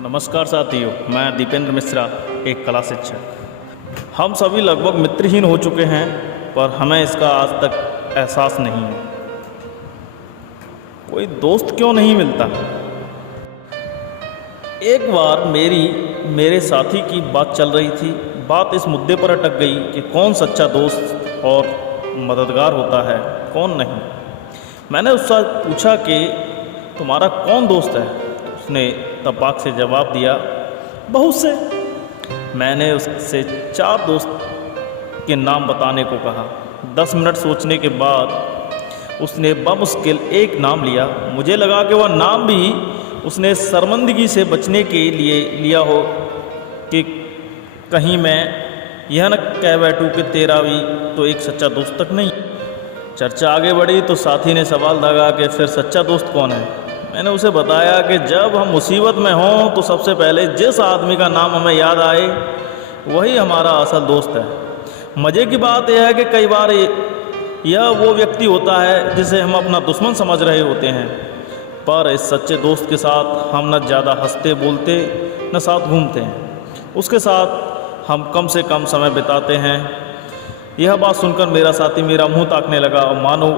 नमस्कार साथियों, मैं दीपेंद्र मिश्रा, एक कला शिक्षक। हम सभी लगभग मित्रहीन हो चुके हैं, पर हमें इसका आज तक एहसास नहीं है। कोई दोस्त क्यों नहीं मिलता? एक बार मेरे साथी की बात चल रही थी। बात इस मुद्दे पर अटक गई कि कौन सच्चा दोस्त और मददगार होता है, कौन नहीं। मैंने उससे पूछा कि तुम्हारा कौन दोस्त है? उसने तपाक से जवाब दिया, बहुत से। मैंने उससे 4 दोस्त के नाम बताने को कहा। 10 मिनट सोचने के बाद उसने बमुश्किल एक नाम लिया। मुझे लगा कि वह नाम भी उसने शर्मिंदगी से बचने के लिए लिया हो कि कहीं मैं यह न कह बैठूं कि तेरा भी तो एक सच्चा दोस्त तक नहीं। चर्चा आगे बढ़ी तो साथी ने सवाल दागा कि फिर सच्चा दोस्त कौन है? मैंने उसे बताया कि जब हम मुसीबत में हों तो सबसे पहले जिस आदमी का नाम हमें याद आए वही हमारा असल दोस्त है। मज़े की बात यह है कि कई बार यह वो व्यक्ति होता है जिसे हम अपना दुश्मन समझ रहे होते हैं, पर इस सच्चे दोस्त के साथ हम न ज़्यादा हंसते बोलते न साथ घूमते हैं। उसके साथ हम कम से कम समय बिताते हैं। यह बात सुनकर मेरा साथी मेरा मुंह ताकने लगा और मानो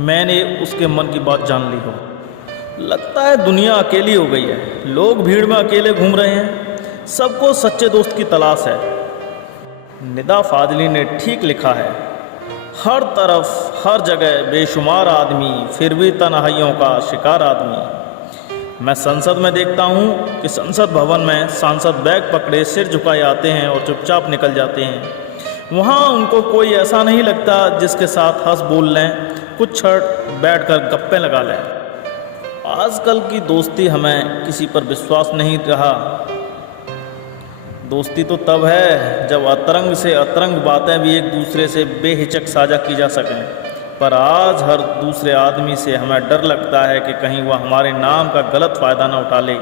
मैंने उसके मन की बात जान ली हो। लगता है दुनिया अकेली हो गई है, लोग भीड़ में अकेले घूम रहे हैं, सबको सच्चे दोस्त की तलाश है। निदा फाजली ने ठीक लिखा है, हर तरफ हर जगह बेशुमार आदमी, फिर भी तन्हाइयों का शिकार आदमी। मैं संसद में देखता हूँ कि संसद भवन में सांसद बैग पकड़े सिर झुकाए आते हैं और चुपचाप निकल जाते हैं। वहाँ उनको कोई ऐसा नहीं लगता जिसके साथ हंस बोल लें, कुछ क्षण बैठकर गप्पे लगा लें। आजकल की दोस्ती हमें किसी पर विश्वास नहीं रहा। दोस्ती तो तब है जब अतरंग से अतरंग बातें भी एक दूसरे से बेहिचक साझा की जा सकें, पर आज हर दूसरे आदमी से हमें डर लगता है कि कहीं वह हमारे नाम का गलत फ़ायदा न उठा ले,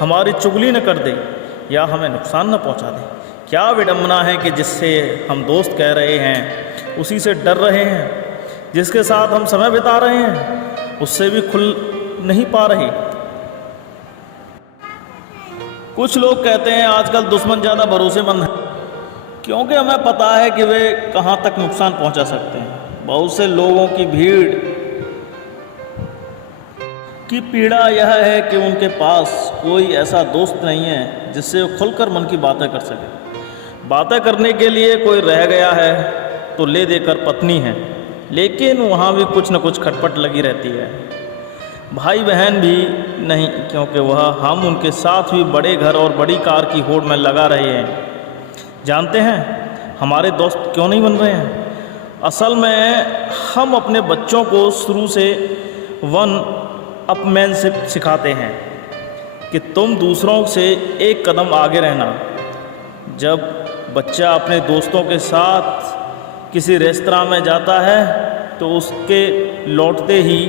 हमारी चुगली न कर दे या हमें नुकसान न पहुंचा दे। क्या विडंबना है कि जिससे हम दोस्त कह रहे हैं उसी से डर रहे हैं, जिसके साथ हम समय बिता रहे हैं उससे भी खुल नहीं पा रहे। कुछ लोग कहते हैं आजकल दुश्मन ज़्यादा भरोसेमंद है, क्योंकि हमें पता है कि वे कहाँ तक नुकसान पहुंचा सकते हैं। बहुत से लोगों की भीड़ की पीड़ा यह है कि उनके पास कोई ऐसा दोस्त नहीं है जिससे वो खुलकर मन की बातें कर सके। बातें करने के लिए कोई रह गया है तो ले देकर पत्नी है, लेकिन वहाँ भी कुछ न कुछ खटपट लगी रहती है। भाई बहन भी नहीं, क्योंकि वह हम उनके साथ भी बड़े घर और बड़ी कार की होड़ में लगा रहे हैं। जानते हैं हमारे दोस्त क्यों नहीं बन रहे हैं? असल में हम अपने बच्चों को शुरू से वन अपमैनशिप सिखाते हैं कि तुम दूसरों से एक कदम आगे रहना। जब बच्चा अपने दोस्तों के साथ किसी रेस्तरां में जाता है तो उसके लौटते ही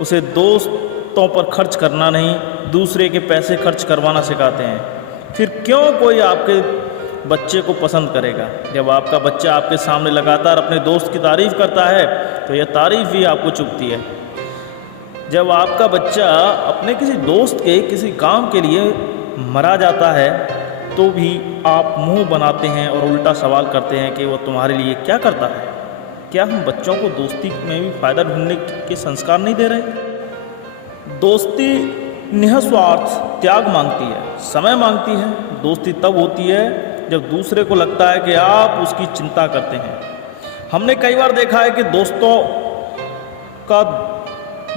उसे दोस्तों पर खर्च करना नहीं, दूसरे के पैसे खर्च करवाना सिखाते हैं। फिर क्यों कोई आपके बच्चे को पसंद करेगा? जब आपका बच्चा आपके सामने लगातार अपने दोस्त की तारीफ़ करता है तो यह तारीफ़ भी आपको चुभती है। जब आपका बच्चा अपने किसी दोस्त के किसी काम के लिए मरा जाता है तो भी आप मुंह बनाते हैं और उल्टा सवाल करते हैं कि वह तुम्हारे लिए क्या करता है। क्या हम बच्चों को दोस्ती में भी फ़ायदा ढूंढने के संस्कार नहीं दे रहे? दोस्ती निःस्वार्थ त्याग मांगती है, समय मांगती है। दोस्ती तब होती है जब दूसरे को लगता है कि आप उसकी चिंता करते हैं। हमने कई बार देखा है कि दोस्तों का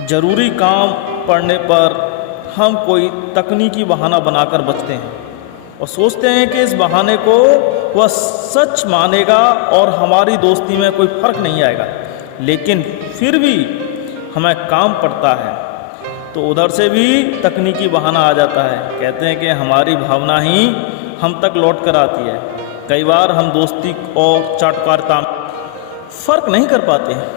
ज़रूरी काम पड़ने पर हम कोई तकनीकी बहाना बनाकर बचते हैं और सोचते हैं कि इस बहाने को वह सच मानेगा और हमारी दोस्ती में कोई फ़र्क नहीं आएगा, लेकिन फिर भी हमें काम पड़ता है तो उधर से भी तकनीकी बहाना आ जाता है। कहते हैं कि हमारी भावना ही हम तक लौट कर आती है। कई बार हम दोस्ती और चाटुकारिता में फ़र्क नहीं कर पाते हैं।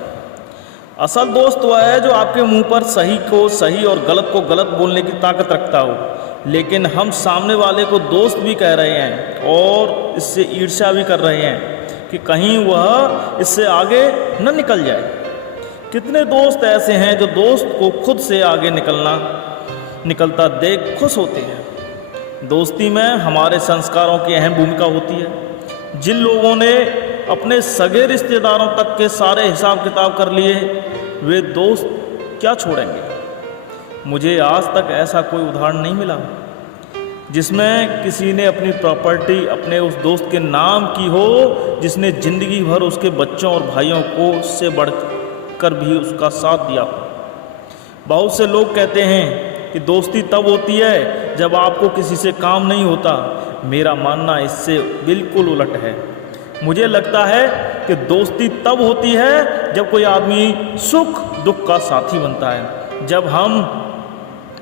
असल दोस्त वह है जो आपके मुंह पर सही को सही और गलत को गलत बोलने की ताकत रखता हो, लेकिन हम सामने वाले को दोस्त भी कह रहे हैं और इससे ईर्ष्या भी कर रहे हैं कि कहीं वह इससे आगे न निकल जाए। कितने दोस्त ऐसे हैं जो दोस्त को खुद से आगे निकलता देख खुश होते हैं। दोस्ती में हमारे संस्कारों की अहम भूमिका होती है। जिन लोगों ने अपने सगे रिश्तेदारों तक के सारे हिसाब किताब कर लिए, वे दोस्त क्या छोड़ेंगे। मुझे आज तक ऐसा कोई उदाहरण नहीं मिला जिसमें किसी ने अपनी प्रॉपर्टी अपने उस दोस्त के नाम की हो, जिसने ज़िंदगी भर उसके बच्चों और भाइयों को उससे बढ़कर भी उसका साथ दिया हो। बहुत से लोग कहते हैं कि दोस्ती तब होती है जब आपको किसी से काम नहीं होता। मेरा मानना इससे बिल्कुल उलट है। मुझे लगता है कि दोस्ती तब होती है जब कोई आदमी सुख दुख का साथी बनता है। जब हम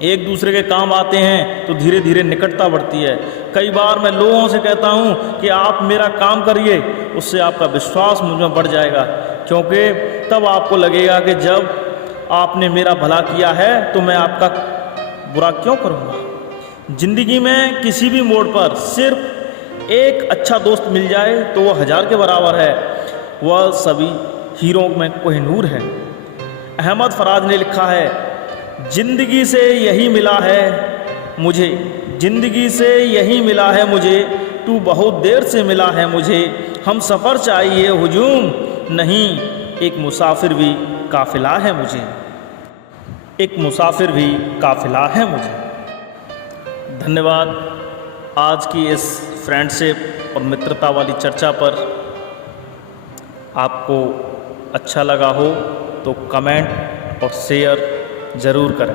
एक दूसरे के काम आते हैं तो धीरे धीरे निकटता बढ़ती है। कई बार मैं लोगों से कहता हूँ कि आप मेरा काम करिए, उससे आपका विश्वास मुझ में बढ़ जाएगा, क्योंकि तब आपको लगेगा कि जब आपने मेरा भला किया है तो मैं आपका बुरा क्यों करूँगा। ज़िंदगी में किसी भी मोड़ पर सिर्फ एक अच्छा दोस्त मिल जाए तो वह 1000 के बराबर है। वह सभी हीरों में कोहिनूर है। अहमद फराज ने लिखा है, जिंदगी से यही मिला है मुझे, जिंदगी से यही मिला है मुझे, तू बहुत देर से मिला है मुझे। हम सफ़र चाहिए हुजूम नहीं, एक मुसाफिर भी काफ़िला है मुझे, एक मुसाफिर भी काफ़िला है मुझे। धन्यवाद। आज की इस फ्रेंडशिप और मित्रता वाली चर्चा पर आपको अच्छा लगा हो तो कमेंट और शेयर ज़रूर करें।